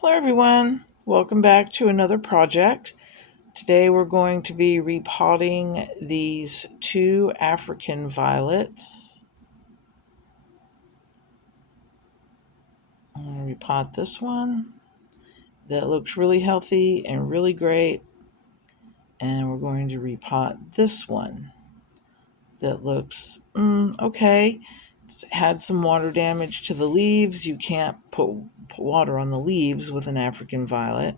Hello everyone, welcome back to another project. Today we're going to be repotting these two African violets. I'm going to repot this one that looks really healthy and really great, and we're going to repot this one that looks okay. It's had some water damage to the leaves. You can't put water on the leaves with an African violet.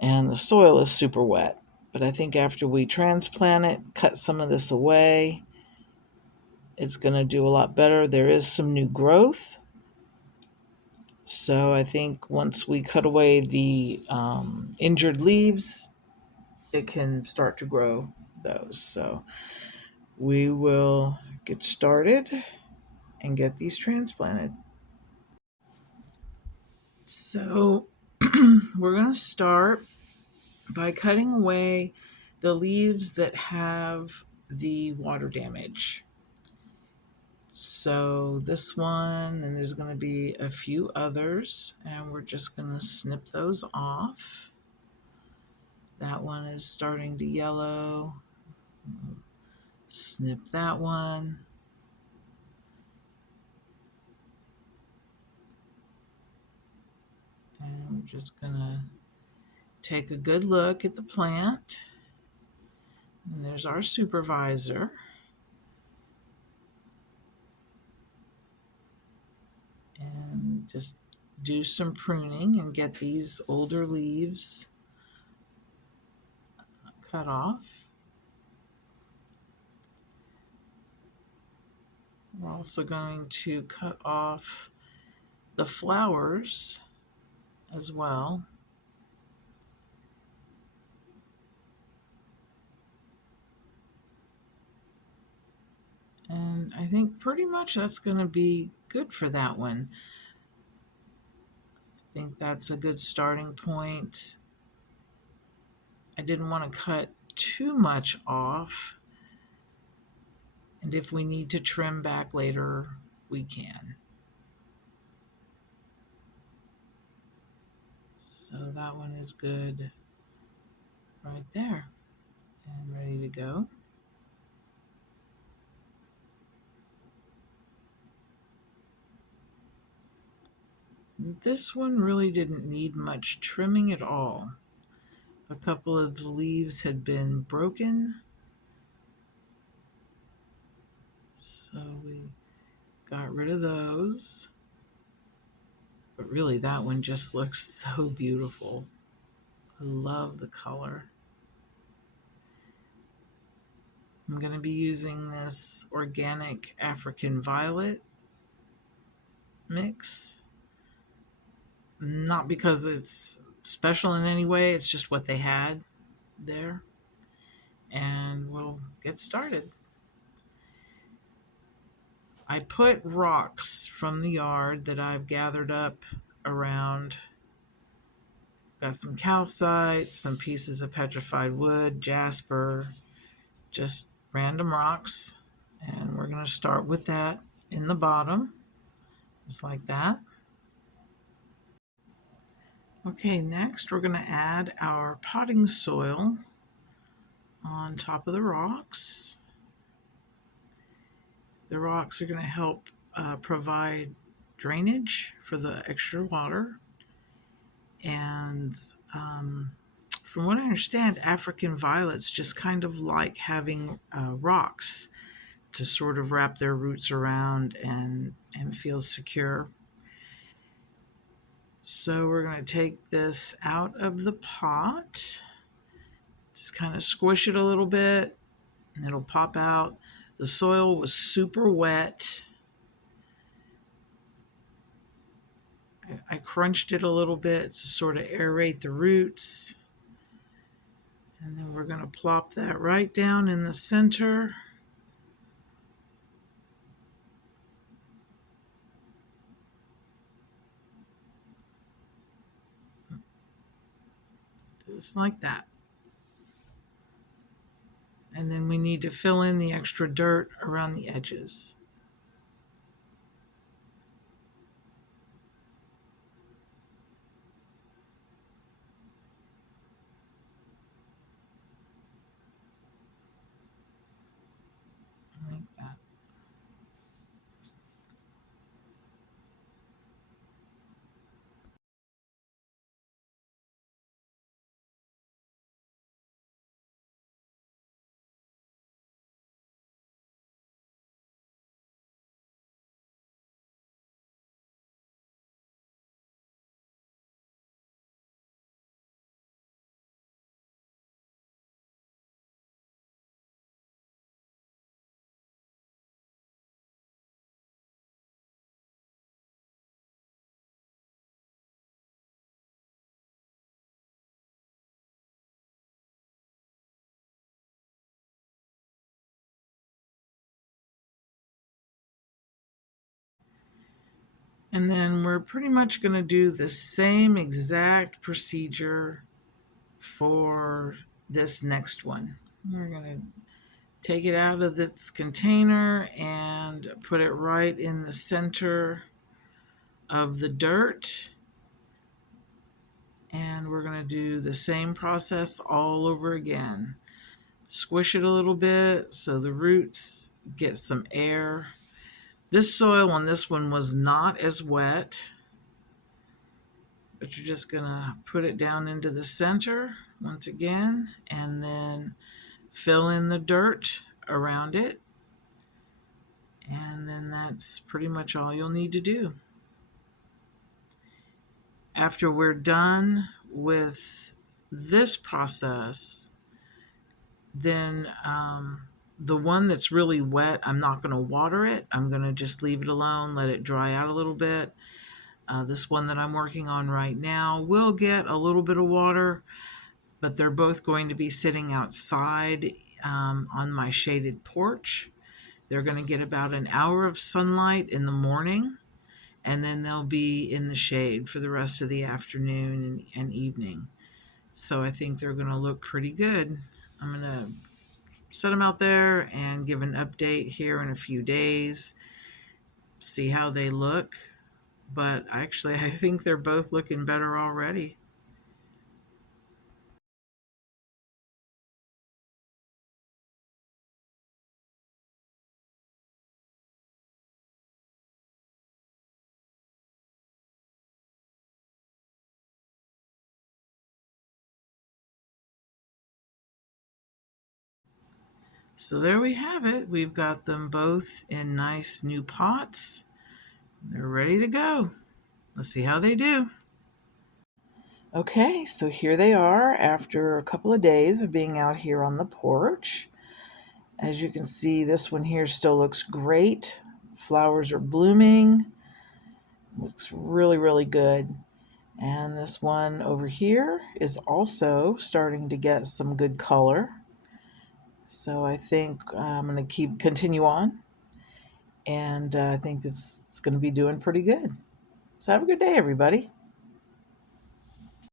And the soil is super wet. But I think after we transplant it, cut some of this away, it's going to do a lot better. There is some new growth. So I think once we cut away the injured leaves, it can start to grow those. So we will get started and get these transplanted. So we're going to start by cutting away the leaves that have the water damage. So this one, and there's going to be a few others, and we're just going to snip those off. That one is starting to yellow. Snip that one. And we're just going to take a good look at the plant. And there's our supervisor. And just do some pruning and get these older leaves cut off. We're also going to cut off the flowers as well. And I think pretty much that's going to be good for that one. I think that's a good starting point. I didn't want to cut too much off. And if we need to trim back later, we can. So that one is good right there and ready to go. This one really didn't need much trimming at all. A couple of the leaves had been broken, so we got rid of those. But really, that one just looks so beautiful. I love the color. I'm going to be using this organic African violet mix. Not because it's special in any way, it's just what they had there. And we'll get started. I put rocks from the yard that I've gathered up around. Got some calcite, some pieces of petrified wood, jasper, just random rocks. And we're going to start with that in the bottom, just like that. Okay, next we're going to add our potting soil on top of the rocks. The rocks are going to help provide drainage for the extra water. And from what I understand, African violets just kind of like having rocks to sort of wrap their roots around and feel secure. So we're going to take this out of the pot, just kind of squish it a little bit, and it'll pop out. The soil was super wet. I crunched it a little bit to sort of aerate the roots. And then we're going to plop that right down in the center. Just like that. And then we need to fill in the extra dirt around the edges. And then we're pretty much going to do the same exact procedure for this next one. We're going to take it out of its container and put it right in the center of the dirt. And we're going to do the same process all over again. Squish it a little bit so the roots get some air. This soil on this one was not as wet, but you're just going to put it down into the center once again and then fill in the dirt around it. And then that's pretty much all you'll need to do. After we're done with this process, then the one that's really wet, I'm not going to water it. I'm going to just leave it alone, let it dry out a little bit. This one that I'm working on right now will get a little bit of water, but they're both going to be sitting outside on my shaded porch. They're going to get about an hour of sunlight in the morning, and then they'll be in the shade for the rest of the afternoon and evening. So I think they're going to look pretty good. I'm going to set them out there and give an update here in a few days, see how they look. But actually, I think they're both looking better already. So there we have it. We've got them both in nice new pots. They're ready to go. Let's see how they do. Okay, so here they are after a couple of days of being out here on the porch. As you can see, this one here still looks great. Flowers are blooming. Looks really, really good. And this one over here is also starting to get some good color. So I think I'm going to continue on, and I think it's going to be doing pretty good. So have a good day, everybody.